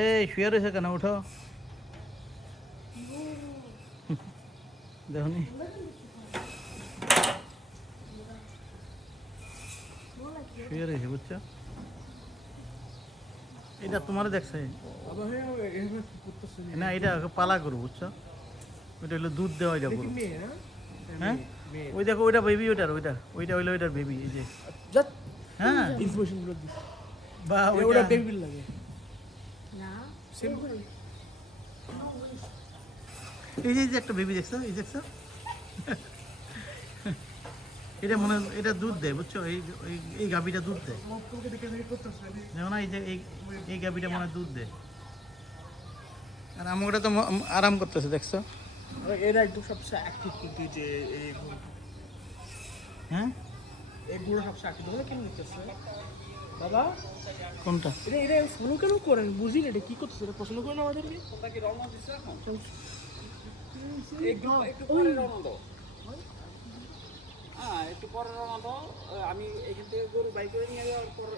এই শুয়ে রয়েছে কেন, উঠো। দেখনি শুয়ে রয়েছে, বুঝছো? এটা তোমার দেখছে না, এটা পালা করবো, বুঝছো? ওইটা হলো দুধ দেওয়া, এটা করবো। হ্যাঁ, ওই দেখো, ওইটা বেবি, ওইটা হইলো ওইটার বেবি, এই যে। হ্যাঁ, বা ওইটা বেবি লাগে না, এই যে একটা বেবি দেখছো, এই দেখছো? এটা মনে হয় এটা দুধ দেয়, বুঝছো? এই গাভীটা দুধ দেয়, দেখো না? এই যে এই গাভীটা মনে হয় দুধ দেয়। আর আমগোটা তো আরাম করতেছে, দেখছো? এরা একদম সবচেয়ে অ্যাক্টিভ কিন্তু যে এই হ্যাঁ, এগুলো সবচেয়ে অ্যাক্টিভ হয় কেন নিতেছে দাদা? কোনটা? এটা এটা ফলো কেন করেন বুঝি না, এটা কি করতেছে? এটা পছন্দ করেন আমাদেরকে? ওটা কি রওনা দিছে এখন? একটু পরে রওনা দাও। হ্যাঁ, একটু পরে রওনা দাও। আমি এখান থেকে গরু বাইক করে নিয়ে যাওয়ার পর